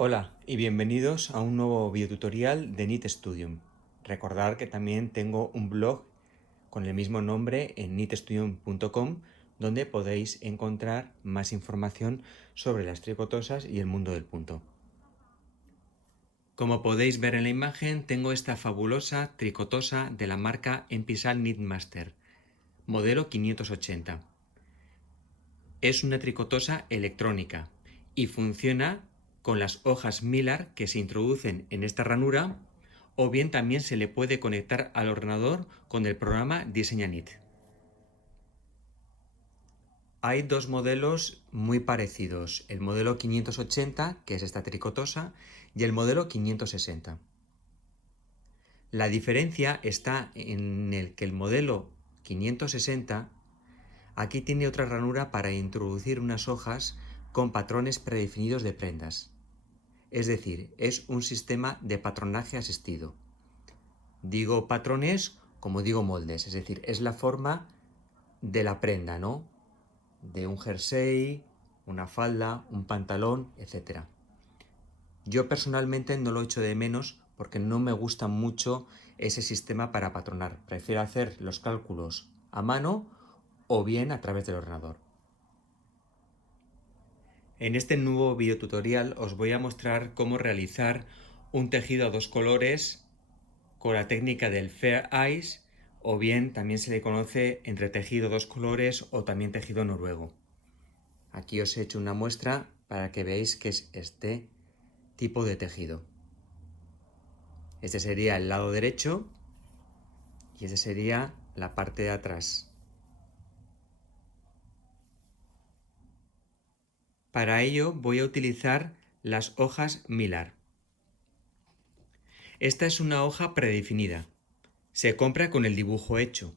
Hola y bienvenidos a un nuevo videotutorial de Knit Studium. Recordad que también tengo un blog con el mismo nombre en knitstudium.com donde podéis encontrar más información sobre las tricotosas y el mundo del punto. Como podéis ver en la imagen, tengo esta fabulosa tricotosa de la marca Empisal Knitmaster, modelo 580. Es una tricotosa electrónica y funciona con las hojas Mylar que se introducen en esta ranura, o bien también se le puede conectar al ordenador con el programa Diseña Knit. Hay dos modelos muy parecidos, el modelo 580, que es esta tricotosa, y el modelo 560. La diferencia está en el que el modelo 560 aquí tiene otra ranura para introducir unas hojas con patrones predefinidos de prendas. Es decir, es un sistema de patronaje asistido. Digo patrones como digo moldes, es decir, es la forma de la prenda, ¿no? De un jersey, una falda, un pantalón, etc. Yo personalmente no lo echo de menos porque no me gusta mucho ese sistema para patronar. Prefiero hacer los cálculos a mano o bien a través del ordenador. En este nuevo videotutorial os voy a mostrar cómo realizar un tejido a dos colores con la técnica del Fair Ice, o bien también se le conoce entre tejido dos colores o también tejido noruego. Aquí os he hecho una muestra para que veáis qué es este tipo de tejido. Este sería el lado derecho y este sería la parte de atrás. Para ello voy a utilizar las hojas Mylar. Esta es una hoja predefinida. Se compra con el dibujo hecho.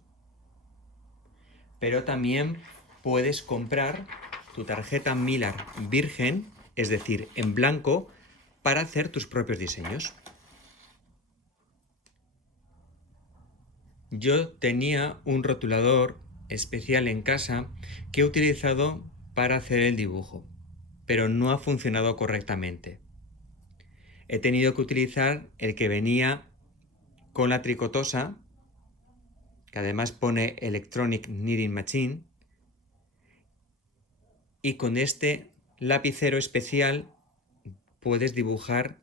Pero también puedes comprar tu tarjeta Mylar virgen, es decir, en blanco, para hacer tus propios diseños. Yo tenía un rotulador especial en casa que he utilizado para hacer el dibujo, pero no ha funcionado correctamente. He tenido que utilizar el que venía con la tricotosa, que además pone Electronic Knitting Machine, y con este lapicero especial puedes dibujar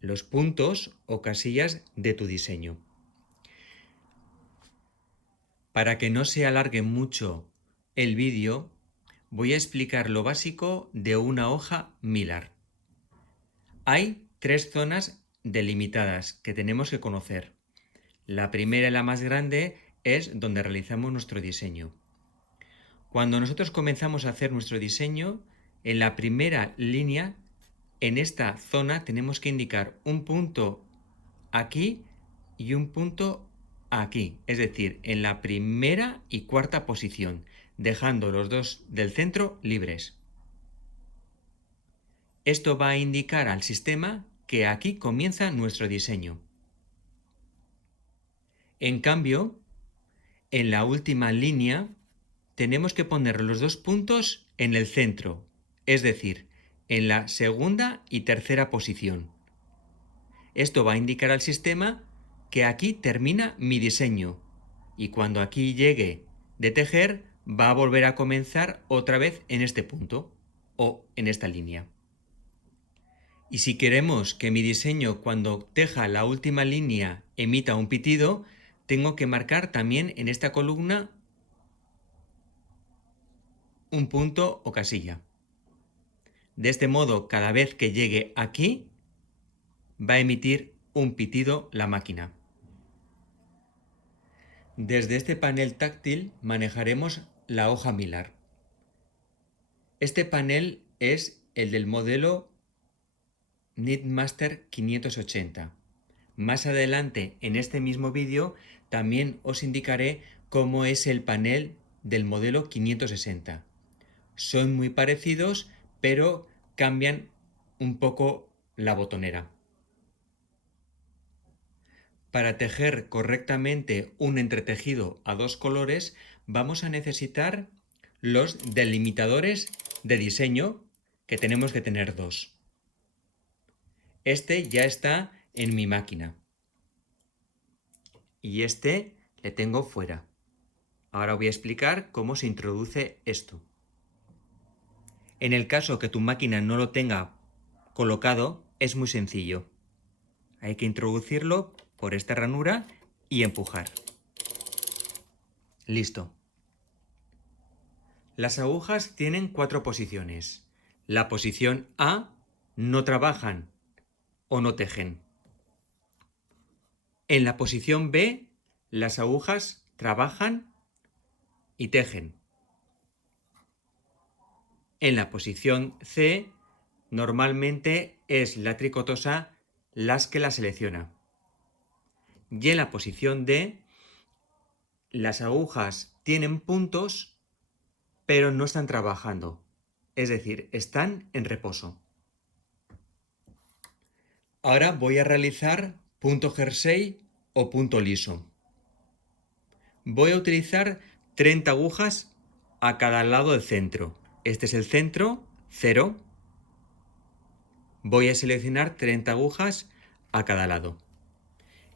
los puntos o casillas de tu diseño. Para que no se alargue mucho el vídeo, voy a explicar lo básico de una hoja Mylar. Hay tres zonas delimitadas que tenemos que conocer. La primera y la más grande es donde realizamos nuestro diseño. Cuando nosotros comenzamos a hacer nuestro diseño, en la primera línea, en esta zona tenemos que indicar un punto aquí y un punto aquí, es decir, en la primera y cuarta posición, dejando los dos del centro libres. Esto va a indicar al sistema que aquí comienza nuestro diseño. En cambio, en la última línea tenemos que poner los dos puntos en el centro, es decir, en la segunda y tercera posición. Esto va a indicar al sistema que aquí termina mi diseño y cuando aquí llegue de tejer va a volver a comenzar otra vez en este punto o en esta línea. Y si queremos que mi diseño cuando teja la última línea emita un pitido, tengo que marcar también en esta columna un punto o casilla. De este modo, cada vez que llegue aquí, va a emitir un pitido la máquina. Desde este panel táctil manejaremos la hoja Mylar. Este panel es el del modelo Knitmaster 580. Más adelante en este mismo vídeo también os indicaré cómo es el panel del modelo 560. Son muy parecidos, pero cambian un poco la botonera. Para tejer correctamente un entretejido a dos colores vamos a necesitar los delimitadores de diseño, que tenemos que tener dos. Este ya está en mi máquina. Y este le tengo fuera. Ahora voy a explicar cómo se introduce esto. En el caso que tu máquina no lo tenga colocado, es muy sencillo. Hay que introducirlo por esta ranura y empujar. Listo. Las agujas tienen 4 posiciones. La posición A no trabajan o no tejen. En la posición B, las agujas trabajan y tejen. En la posición C, normalmente es la tricotosa las que la selecciona. Y en la posición D, las agujas tienen puntos, pero no están trabajando. Es decir, están en reposo. Ahora voy a realizar punto jersey o punto liso. Voy a utilizar 30 agujas a cada lado del centro. Este es el centro, 0. Voy a seleccionar 30 agujas a cada lado.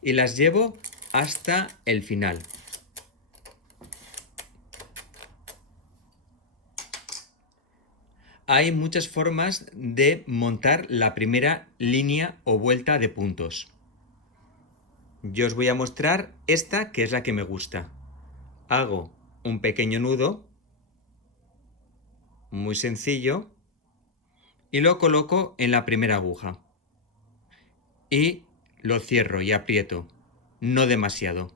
Y las llevo hasta el final. Hay muchas formas de montar la primera línea o vuelta de puntos. Yo os voy a mostrar esta, que es la que me gusta. Hago un pequeño nudo, muy sencillo, y lo coloco en la primera aguja. Y lo cierro y aprieto, no demasiado.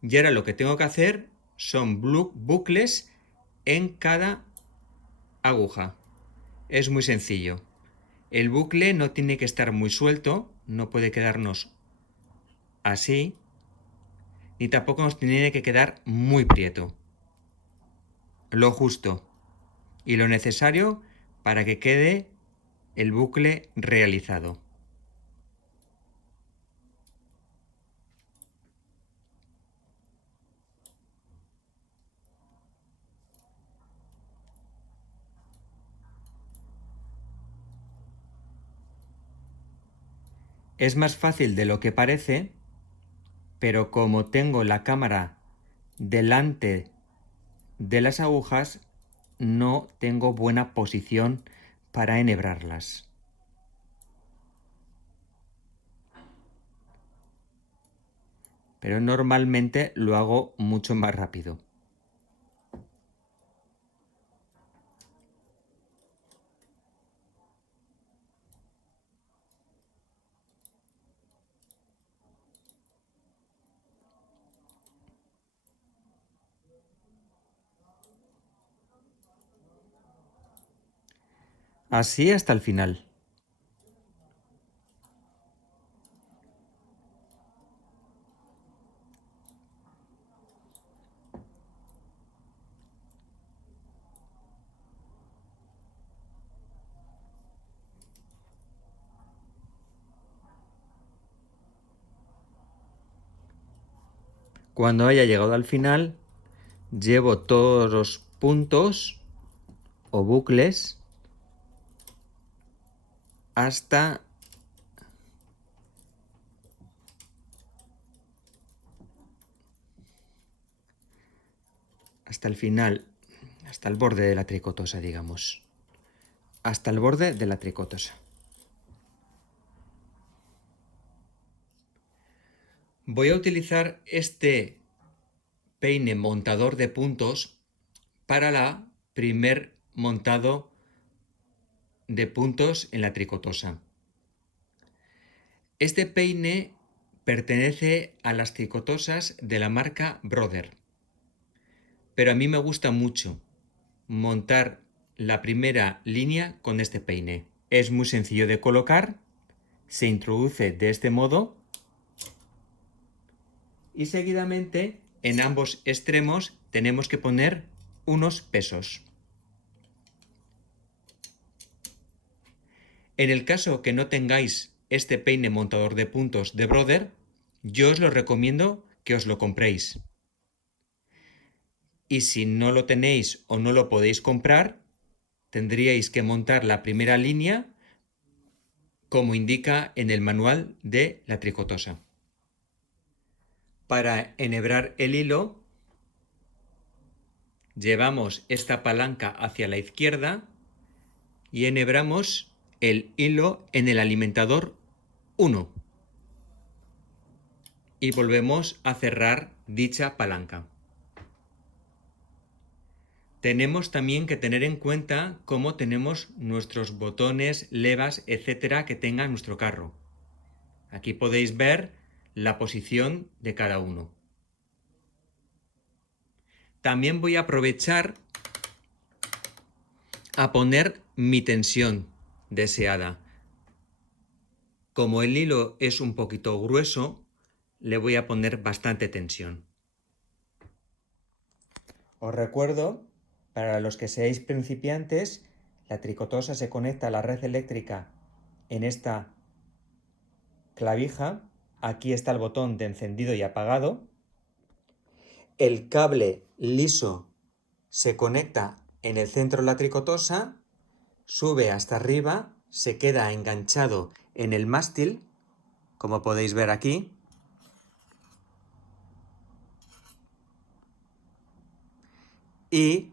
Y ahora lo que tengo que hacer son bucles en cada aguja. Es muy sencillo. El bucle no tiene que estar muy suelto, no puede quedarnos así, ni tampoco nos tiene que quedar muy prieto. Lo justo y lo necesario para que quede el bucle realizado. Es más fácil de lo que parece, pero como tengo la cámara delante de las agujas, no tengo buena posición para enhebrarlas. Pero normalmente lo hago mucho más rápido. Así hasta el final. Cuando haya llegado al final, llevo todos los puntos o bucles hasta el final, hasta el borde de la tricotosa, digamos. Hasta el borde de la tricotosa. Voy a utilizar este peine montador de puntos para la primer montado de puntos en la tricotosa. Este peine pertenece a las tricotosas de la marca Brother, pero a mí me gusta mucho montar la primera línea con este peine. Es muy sencillo de colocar, se introduce de este modo y seguidamente en ambos extremos tenemos que poner unos pesos. En el caso que no tengáis este peine montador de puntos de Brother, yo os lo recomiendo que os lo compréis. Y si no lo tenéis o no lo podéis comprar, tendríais que montar la primera línea como indica en el manual de la tricotosa. Para enhebrar el hilo, llevamos esta palanca hacia la izquierda y enhebramos el hilo en el alimentador 1 y volvemos a cerrar dicha palanca. Tenemos también que tener en cuenta cómo tenemos nuestros botones, levas, etcétera que tenga nuestro carro. Aquí podéis ver la posición de cada uno. También voy a aprovechar a poner mi tensión deseada. Como el hilo es un poquito grueso, le voy a poner bastante tensión. Os recuerdo, para los que seáis principiantes, la tricotosa se conecta a la red eléctrica en esta clavija. Aquí está el botón de encendido y apagado. El cable liso se conecta en el centro de la tricotosa, sube hasta arriba, se queda enganchado en el mástil, como podéis ver aquí. Y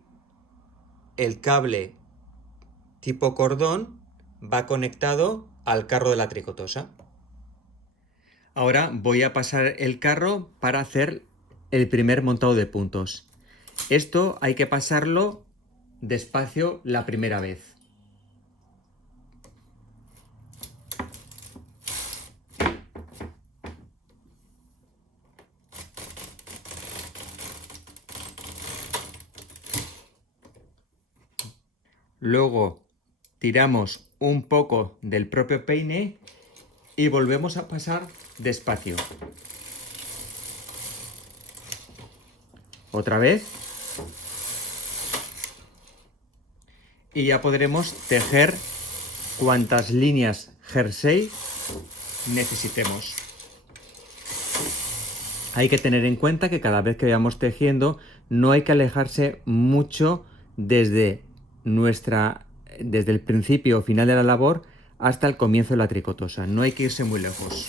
el cable tipo cordón va conectado al carro de la tricotosa. Ahora voy a pasar el carro para hacer el primer montado de puntos. Esto hay que pasarlo despacio la primera vez. Luego tiramos un poco del propio peine y volvemos a pasar despacio. Otra vez. Y ya podremos tejer cuantas líneas jersey necesitemos. Hay que tener en cuenta que cada vez que vayamos tejiendo no hay que alejarse mucho desde el principio o final de la labor hasta el comienzo de la tricotosa. No hay que irse muy lejos.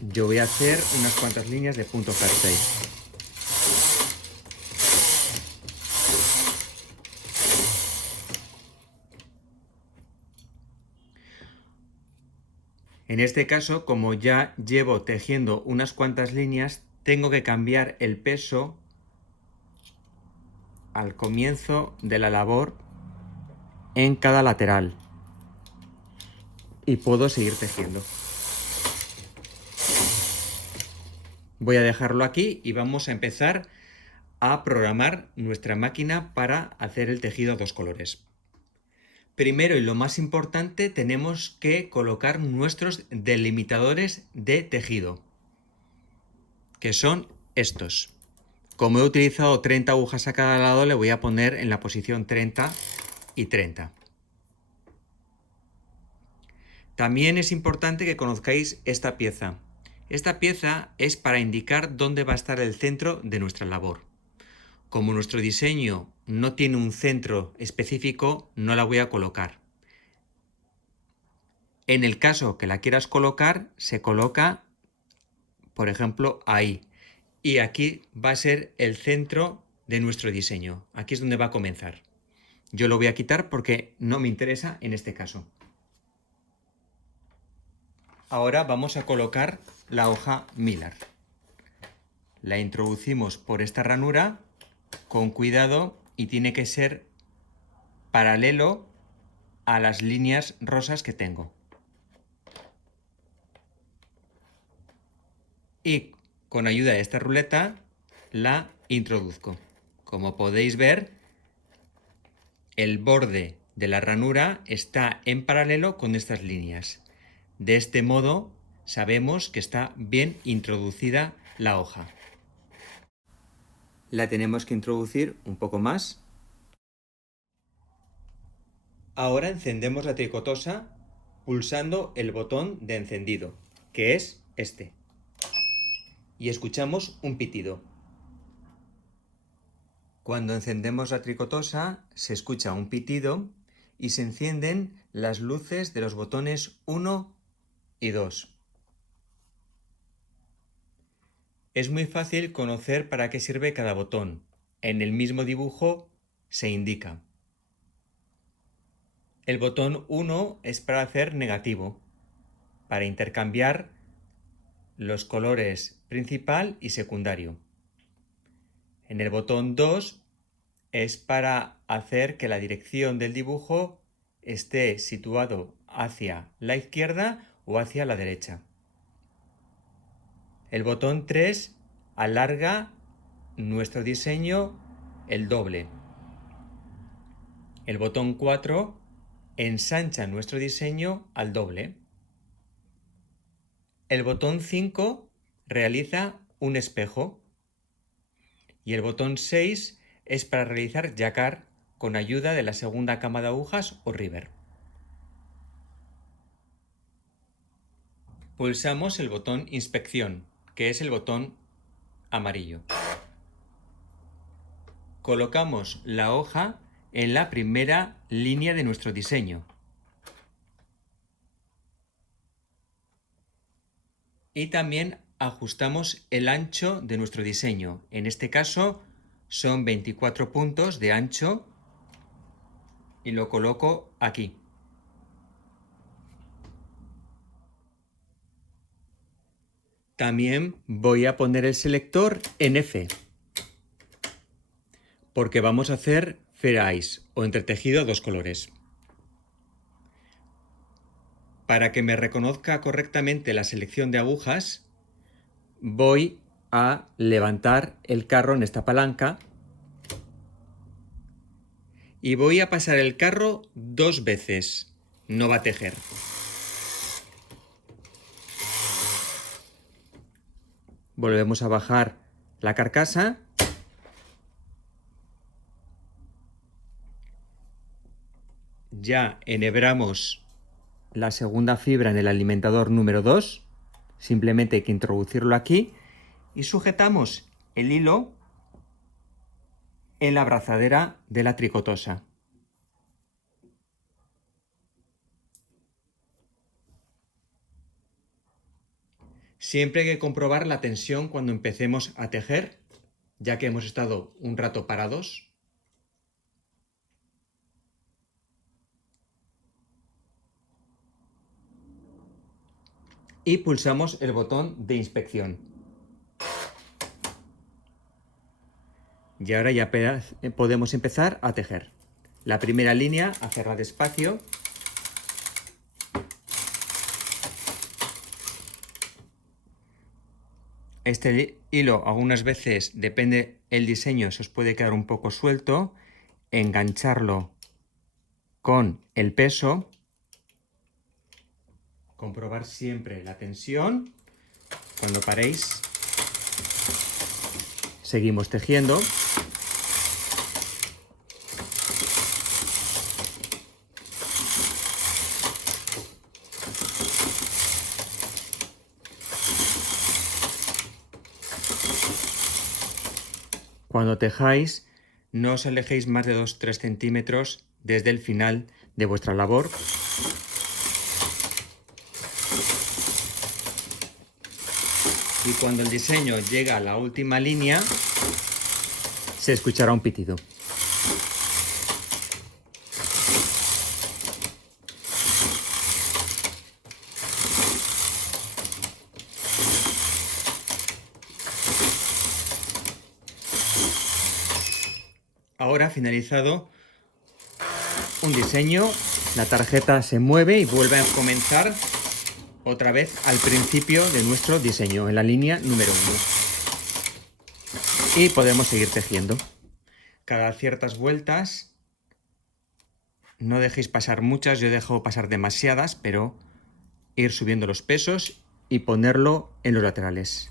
Yo voy a hacer unas cuantas líneas de punto jersey. En este caso, como ya llevo tejiendo unas cuantas líneas, tengo que cambiar el peso al comienzo de la labor en cada lateral. Y puedo seguir tejiendo. Voy a dejarlo aquí y vamos a empezar a programar nuestra máquina para hacer el tejido a dos colores. Primero y lo más importante, tenemos que colocar nuestros delimitadores de tejido, que son estos. Como he utilizado 30 agujas a cada lado, le voy a poner en la posición 30 y 30. También es importante que conozcáis esta pieza. Esta pieza es para indicar dónde va a estar el centro de nuestra labor. Como nuestro diseño no tiene un centro específico, no la voy a colocar. En el caso que la quieras colocar, se coloca, por ejemplo, ahí. Y aquí va a ser el centro de nuestro diseño. Aquí es donde va a comenzar. Yo lo voy a quitar porque no me interesa en este caso. Ahora vamos a colocar la hoja Mylar. La introducimos por esta ranura con cuidado y tiene que ser paralelo a las líneas rosas que tengo. Y con ayuda de esta ruleta la introduzco. Como podéis ver, el borde de la ranura está en paralelo con estas líneas. De este modo sabemos que está bien introducida la hoja. La tenemos que introducir un poco más. Ahora encendemos la tricotosa pulsando el botón de encendido, que es este. Y escuchamos un pitido. Cuando encendemos la tricotosa se escucha un pitido y se encienden las luces de los botones 1 y 2. Es muy fácil conocer para qué sirve cada botón. En el mismo dibujo se indica. El botón 1 es para hacer negativo, para intercambiar los colores principal y secundario. En el botón 2 es para hacer que la dirección del dibujo esté situado hacia la izquierda o hacia la derecha. El botón 3 alarga nuestro diseño el doble. El botón 4 ensancha nuestro diseño al doble. El botón 5 realiza un espejo. Y el botón 6 es para realizar jacquard con ayuda de la segunda cama de agujas o river. Pulsamos el botón inspección, que es el botón amarillo. Colocamos la hoja en la primera línea de nuestro diseño. Y también ajustamos el ancho de nuestro diseño. En este caso son 24 puntos de ancho y lo coloco aquí. También voy a poner el selector en F, porque vamos a hacer fair ice o entretejido a dos colores. Para que me reconozca correctamente la selección de agujas, voy a levantar el carro en esta palanca y voy a pasar el carro 2 veces. No va a tejer. Volvemos a bajar la carcasa. Ya enhebramos la segunda fibra en el alimentador número 2. Simplemente hay que introducirlo aquí y sujetamos el hilo en la abrazadera de la tricotosa. Siempre hay que comprobar la tensión cuando empecemos a tejer, ya que hemos estado un rato parados. Y pulsamos el botón de inspección. Y ahora ya podemos empezar a tejer. La primera línea, hacerla despacio. Este hilo algunas veces, depende el diseño, se os puede quedar un poco suelto. Engancharlo con el peso. Comprobar siempre la tensión. Cuando paréis, seguimos tejiendo. Cuando tejáis, no os alejéis más de 2-3 centímetros desde el final de vuestra labor. Y cuando el diseño llega a la última línea, se escuchará un pitido. Ahora, finalizado un diseño, la tarjeta se mueve y vuelve a comenzar otra vez al principio de nuestro diseño, en la línea número 1. Y podemos seguir tejiendo. Cada ciertas vueltas, no dejéis pasar muchas, yo dejo pasar demasiadas, pero ir subiendo los pesos y ponerlo en los laterales.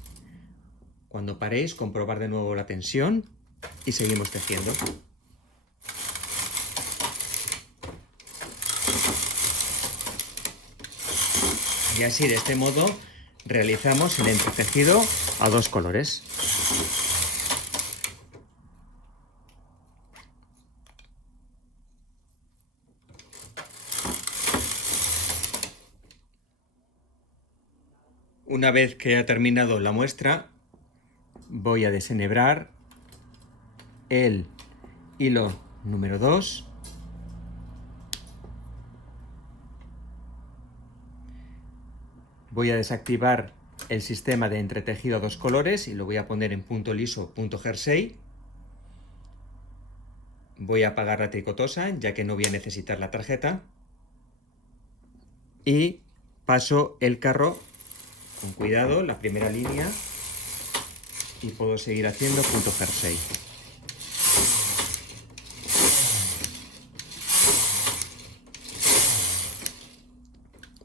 Cuando paréis, comprobar de nuevo la tensión y seguimos tejiendo. Y así, de este modo, realizamos el entretejido a dos colores. Una vez que ha terminado la muestra, voy a desenhebrar el hilo número 2. Voy a desactivar el sistema de entretejido a dos colores y lo voy a poner en punto liso, punto jersey. Voy a apagar la tricotosa, ya que no voy a necesitar la tarjeta. Y paso el carro con cuidado, la primera línea, y puedo seguir haciendo punto jersey.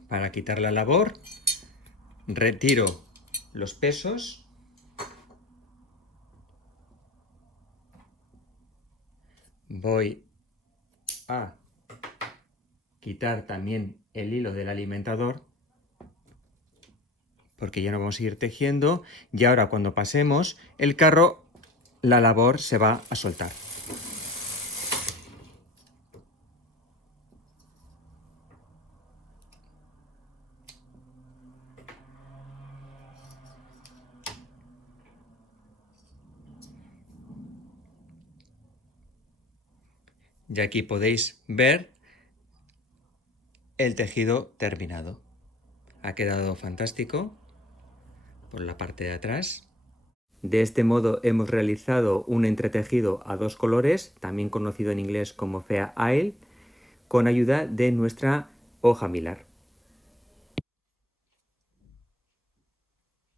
Para quitar la labor, retiro los pesos. Voy a quitar también el hilo del alimentador, porque ya no vamos a ir tejiendo, y ahora cuando pasemos el carro, la labor se va a soltar. Y aquí podéis ver el tejido terminado. Ha quedado fantástico por la parte de atrás. De este modo hemos realizado un entretejido a dos colores, también conocido en inglés como Fair Isle, con ayuda de nuestra hoja Mylar.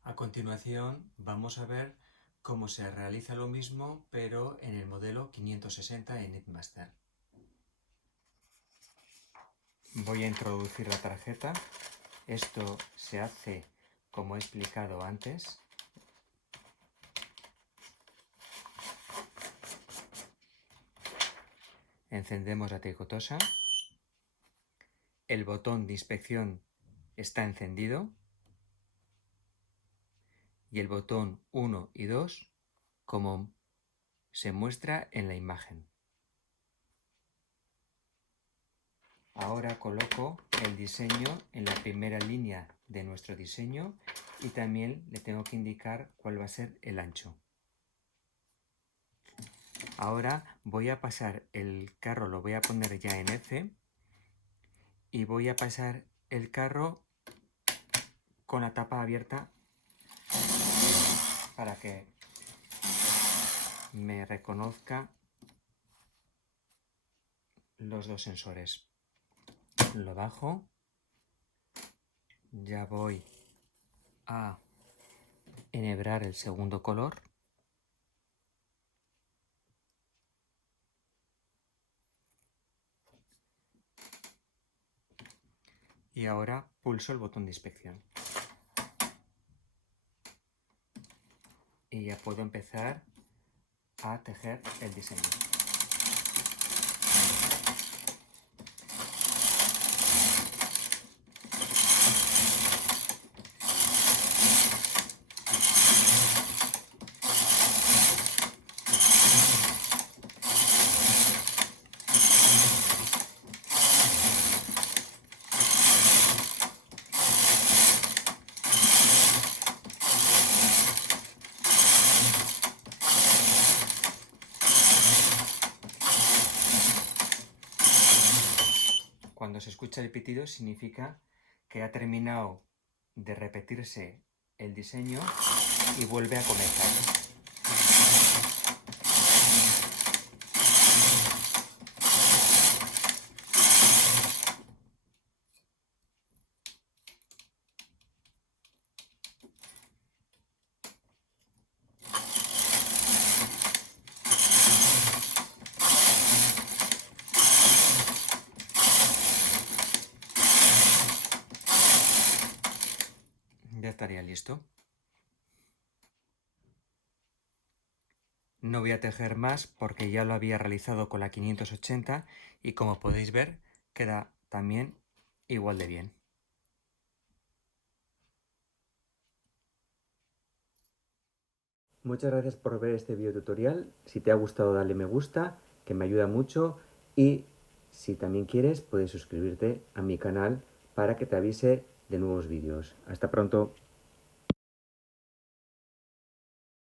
A continuación vamos a ver cómo se realiza lo mismo, pero en el modelo 560 en Knitmaster. Voy a introducir la tarjeta. Esto se hace como he explicado antes. Encendemos la tricotosa. El botón de inspección está encendido. Y el botón 1 y 2 como se muestra en la imagen. Ahora coloco el diseño en la primera línea de nuestro diseño y también le tengo que indicar cuál va a ser el ancho. Ahora voy a pasar el carro, lo voy a poner ya en F y voy a pasar el carro con la tapa abierta para que me reconozca los dos sensores. Lo bajo, ya voy a enhebrar el segundo color. Y ahora pulso el botón de inspección. Y ya puedo empezar a tejer el diseño. Cuando se escucha el pitido significa que ha terminado de repetirse el diseño y vuelve a comenzar. Ya estaría listo. No voy a tejer más porque ya lo había realizado con la 580 y como podéis ver queda también igual de bien. Muchas gracias por ver este video tutorial. Si te ha gustado dale me gusta, que me ayuda mucho, y si también quieres puedes suscribirte a mi canal para que te avise de nuevos vídeos. Hasta pronto.